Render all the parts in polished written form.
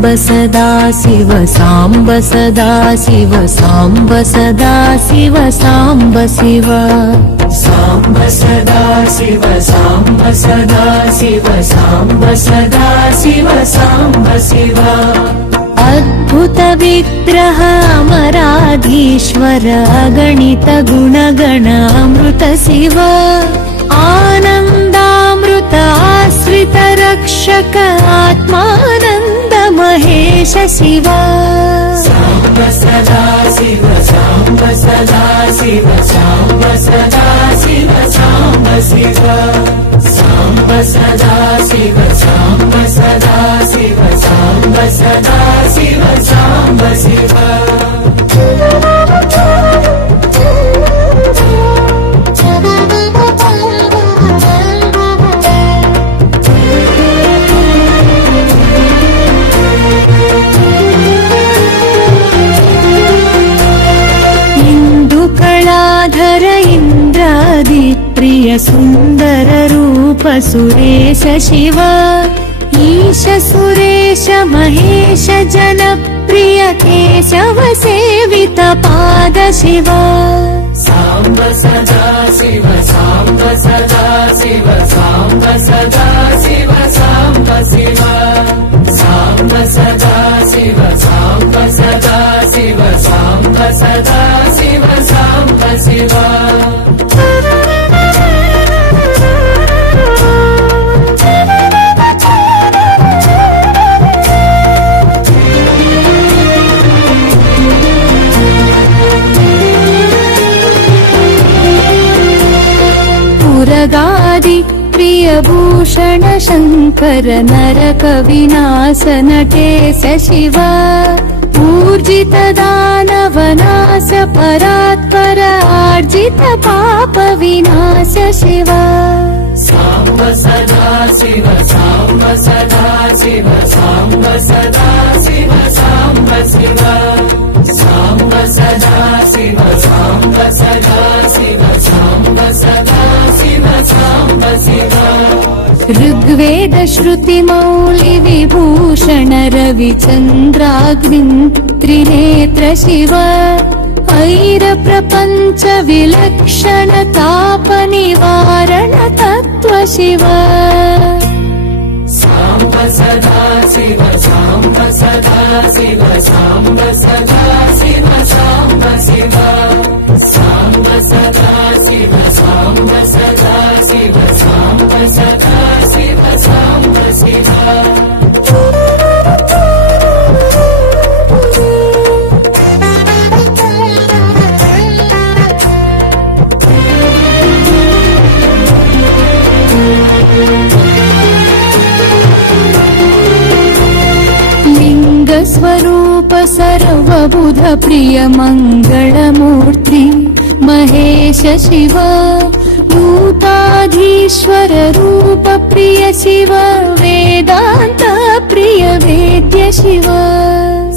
साम्ब सदा शिव साम्ब सदा शिव साम्ब सदा शिव साम्ब शिव साम्ब सदा शिव साम्ब सदा शिव साम्ब सदा शिव साम्ब शिव अद्भुत विग्रह अमराधीश्वर अगणित गुणगण अमृत शिव आनन्दामृत आश्रित रक्षक आत्मानन्द महेश शिव साम्ब सदा शिव साम्ब सदा शिव साम्ब सदा शिव साम्ब शिव साम्ब सदा शिव साम्ब सदा शिव साम्ब सदा शिव साम्ब शिव इंदुकलाधर इंद्रादिप्रिय सुंदर रूप सुरेश शिव ईश सुरेश महेश जनप्रिय केशव सेवित पाद शिव साम्ब सदा शिव साम्ब सदा शिव साम्ब सदा शिव साम्ब शिव साम्ब सदा शिव साम्ब सदा शिव साम्ब सदा शिव साम्ब शिव पुरगादि प्रिय भूषण शंकर नरक विनाश नटेश शिव ऊर्जित दानव नाश परात्पर आर्जित पाप विनाश शिव साम्ब सदा शिव साम्ब सदा शिव साम्ब सदा शिव साम्ब शिव साम्ब सदा शिव साम्ब सदा शिव साम्ब सदा शिव साम्ब शिव ऋग्वेद श्रुति मौलि विभूषण रविचन्द्राग्नि त्रिनेत्र शिव ऐर प्रपंच विलक्षण ताप निवारण तत्व शिव साम्ब सदा शिव साम्ब सदा शिव साम्ब सदा शिव साम्ब शिव साम्ब सदा शिव साम्ब सदा शिव साम्ब सदा शिव साम्ब शिव लिंग स्वरूप सर्वबुध प्रिय मंगलमूर्ति महेश शिव नूताधीश्वर रूप प्रिय शिव वेदांत प्रिय वेद्य शिव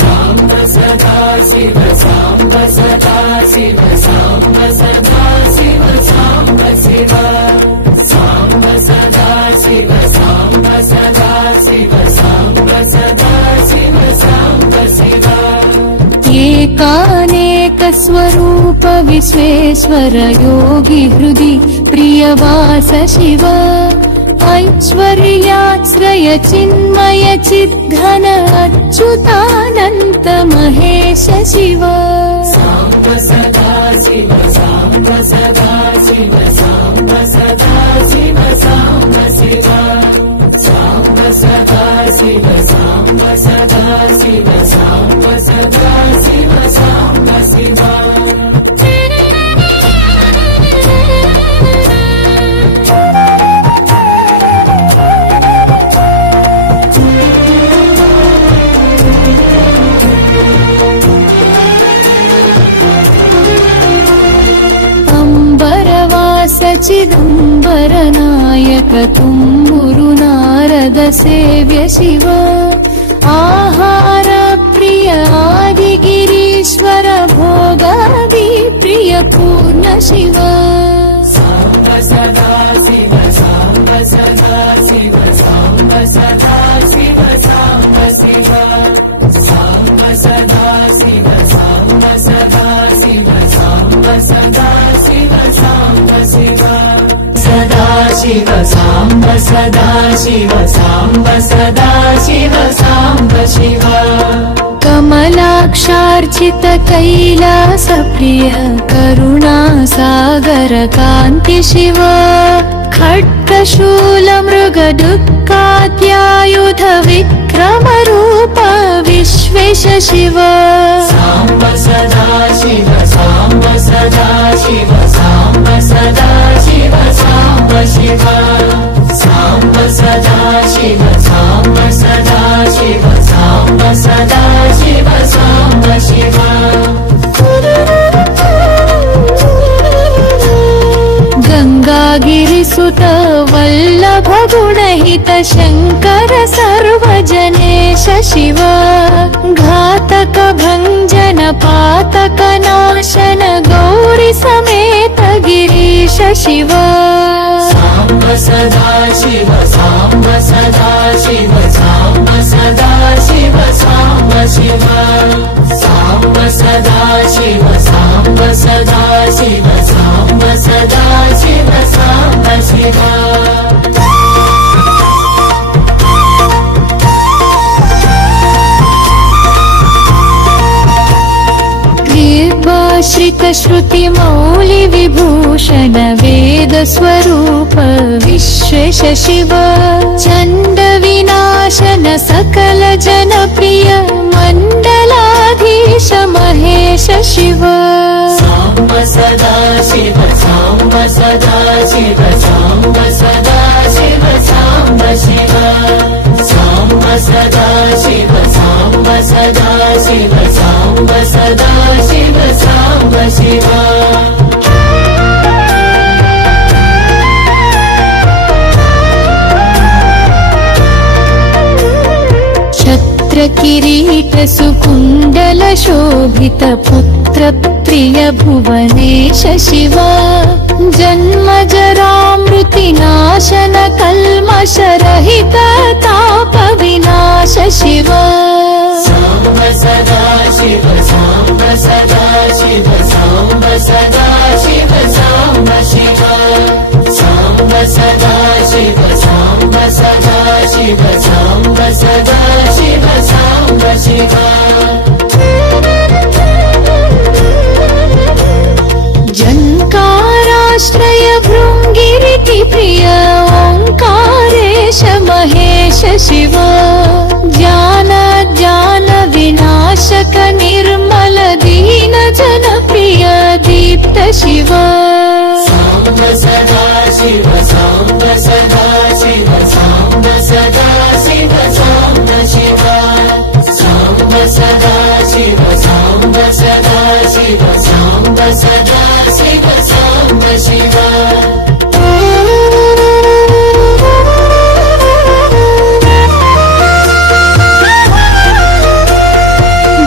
साम्ब सदा शिव साम्ब सदा शिव साम्ब सदा शिव साम्ब शिव साम्ब सदा शिव साम्ब सदा शिव साम्ब सदा शिव साम्ब शिव एकानेक स्वरूप विश्वेश्वर योगी हृदि प्रियवास शिव ऐश्वर्याश्रय चिन्मय चिद्घन अच्युतानंत महेश शिव साम्ब सदा शिव साम्ब सदा शिव साम्ब सदा शिव साम्ब शिव साम्ब सदा शिव साम्ब सदा शिव साम्ब सदा शिव साम्ब शिव चिदंबर नायक तुम्बुरु नारद सेव्य शिव आहार प्रिय आदिगिरीश्वर भोगादि प्रिय पूर्ण शिव साम्ब सदा शिव साम्ब सदा शिव साम्ब सदा शिव साम्ब शिव सदा शिव साम्ब शिव सदा शिव साम्ब सदा शिव साम्ब सदा शिव साम्ब शिव कमलाक्षार्चित कैलास प्रिय करुणा सागर कान्ति शिव खड्गशूल मृग दुःखाद्यायुध विक्रम रूप विश्वेश शिव साम्ब सदा शिव साम्ब सदा शिव साम्ब सदा शिव साम्ब शिव साम्ब सदा शिव साम्ब सदा शिव साम्ब सदा शिव साम्ब शिव गंगागिरिसुत वल्लभ गुणहित शंकर सर्वजनेश शिव घातक भंजन पातक नाशन गौरी समेत गिरीश शिव साम्ब सदा शिव साम्ब सदा शिव साम्ब सदा शिव साम्ब शिव साम्ब सदा शिव साम्ब सदा शिव साम्ब सदा शिव साम्ब शिव श्रित श्रुति मौलि विभूषण वेद स्वरूप विश्वेश शिव चंड विनाशन सकल जन प्रिय मंडलाधीश महेश शिव साम्ब सदा शिव साम्ब सदा शिव साम्ब सदा शिव साम्ब शिव साम्ब सदा शिव साम्ब सदा शिव साम्ब सदा शिव साम्ब शिव छत्र किरीट सुकुंडल शोभित पुत्र प्रिय भुवनेश शिव जन्म जरामृति नाशन कल्मष रहित ताप विनाश शिव साम्ब सदा शिव साम्ब सदा शिव साम्ब सदा शिव साम्ब शिव साम्ब सदा शिव साम्ब सदा शिव साम्ब सदा शिव साम्ब शिव जन्काराश्रय भृङ्गिरिति प्रिय ओङ्कारेश महेश शिव ज्ञान ज्ञान विनाशक निर्मल दीन जन प्रिय दीप्त शिव साम्ब सदा शिव साम्ब सदा शिव साम्ब सदा शिव साम्ब शिव साम्ब सदा शिव साम्ब सदा शिव साम्ब सदा शिव साम्ब शिव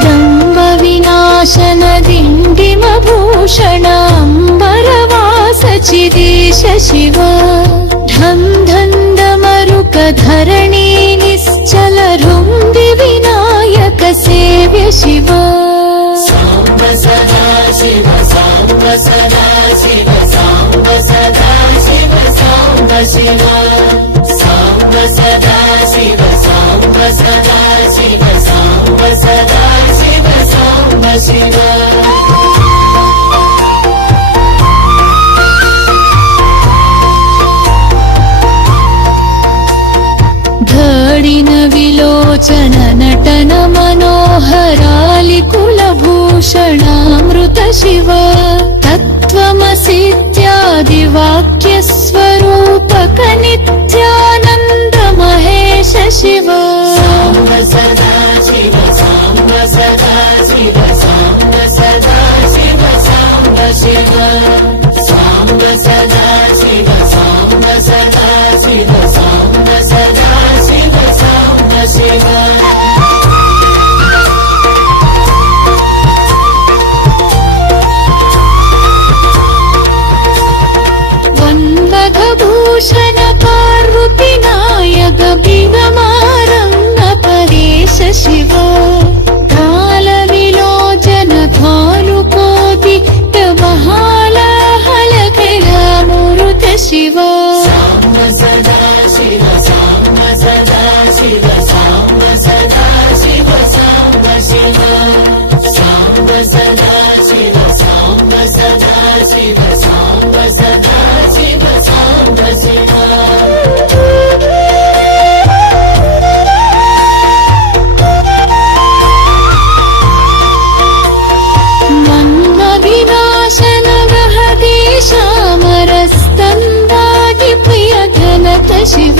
दम्भ विनाशन दिण्डिम भूषण अम्बरवास चिदीश शिव ढं धन्द मरुक धरणी निश्चल रुंबि विनायक सेव्य शिव साम्ब सदा शिव साम्ब सदा शिव साम्ब सदा शिव साम्ब शिव साम्ब सदा शिव साम्ब सदा शिव साम्ब सदा शिव साम्ब शिव धडिन विलोचन नटन मनोहरालि कुलभूषणामृत शिव तत्त्वमसीत्यादि वाक्य स्वरूपक नित्यानन्द महेश शिव साम्ब सदा शिव साम्ब सदा शिव साम्ब सदा शिव साम्ब शिव साम्ब सदा शिव साम्ब सदा शिव साम्ब सदा शिव साम्ब शिव वन्नभूषण पार्वती नायक बिगमारंग परेश शिव काल विलोचन भानुकोटि महान शिव साम्ब सदा शिव साम्ब सदा शिव साम्ब सदा शिव साम्ब शिव साम्ब सदा शिव साम्ब सदा शिव साम्ब सदा शिव साम्ब शिव शिव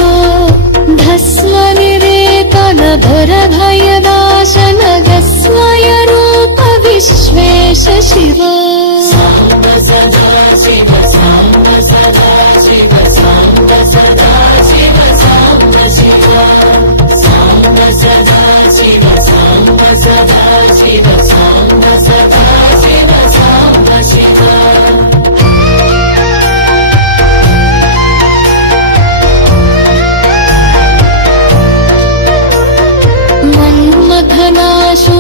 भस्मनिरेतन धर भयनाशन गस्मय रूप विश्वेश शिव साम्ब सदा शिव साम्ब सदा शिव साम्ब सदा शिव साम्ब शिव साम्ब सदा शिव साम्ब सदा शिव साम्ब सदा शिव साम्ब शिव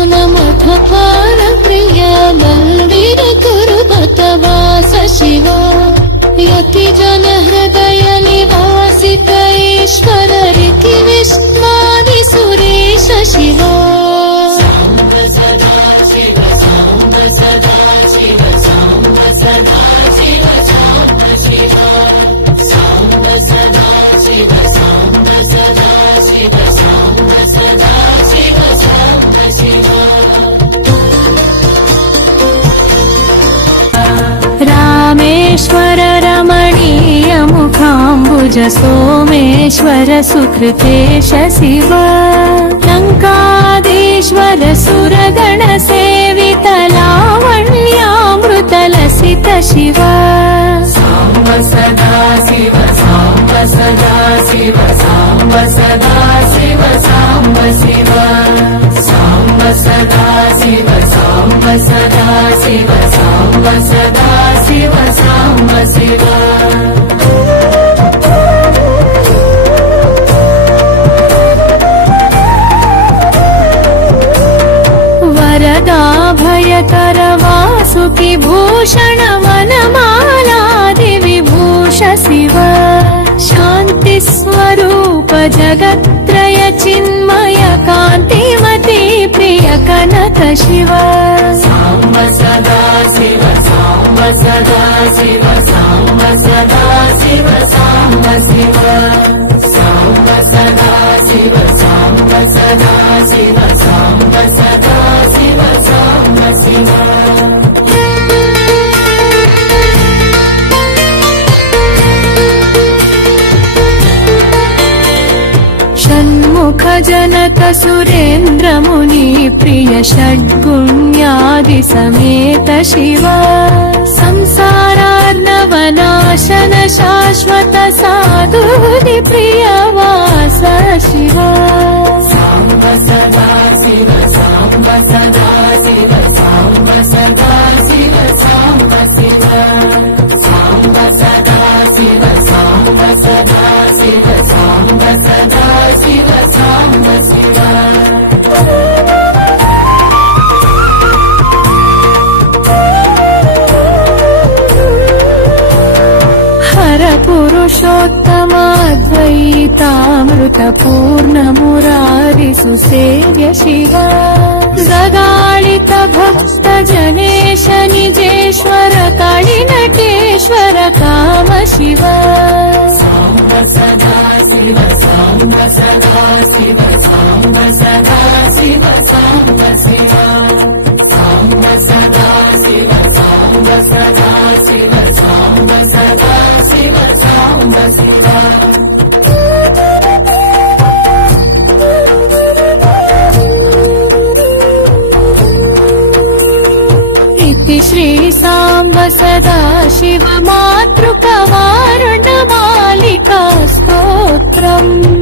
मधुपान प्रिय मंदिर कुरुपत वास शिव यति जन हृदय निवासित ईश्वर ऋति विष्णादि सुरेश शिव साम्ब सदा शिव साम्ब सदा शिव साम्ब सदा शिव साम्ब शिव साम्ब सदा शिव साम्ब सदा शिव साम्ब सदा शिव साम्ब शिव रामेश्वर रमणीय मुखाम्बुज सोमेश्वर सुकृतेश शिव लङ्काधीश्वर सुरगण सेवित लावण्यामृत लसित शिव साम्ब सदा शिव साम्ब सदा शिव साम्ब सदा शिव साम्ब शिव साम्ब सदा शिव साम्ब सदा शिव साम्ब सदा शिव साम्ब शिव वरदा भयकर वासुकि भूषण वनमालादि विभूष शिव शान्ति स्वरूप जगत्त्रय चिन्मय कान्तिमति प्रिय कनक शिव साम्ब सदा शिव साम्ब सदा शिव साम्ब सदा शिव साम्ब शिव साम्ब सदा शिव साम्ब सदा शिव साम्ब सदा शिव साम्ब शिव षण्मुख जनक सुरेन्द्र मुनि प्रिय षड्गुण्यादि समेत शिव संसारार्णवनाशन शाश्वत साधुनि प्रिय वास शिव साम्ब सदा शिव साम्ब सदा शिव साम्ब सदा शिव साम्ब शिव साम्ब सदा शिव साम्ब सदा शिव साम्ब सदा शिव साम्ब शिव हर पुरुषोत्तमाद्वैतामृत पूर्ण मुरारि सुसेव्य शिव जगाळित भक्त जनेश निजेश्वर काळिनटेश्वर काम शिव साम्ब सदा शिव साम्ब सदा शिव साम्ब सदा शिव साम्ब शिव साम्ब सदा शिव साम्ब सदा शिव साम्ब सदा शिव साम्ब शिव श्री साम्ब सदा शिव मातृकवारुण मालिका स्तोत्रम्।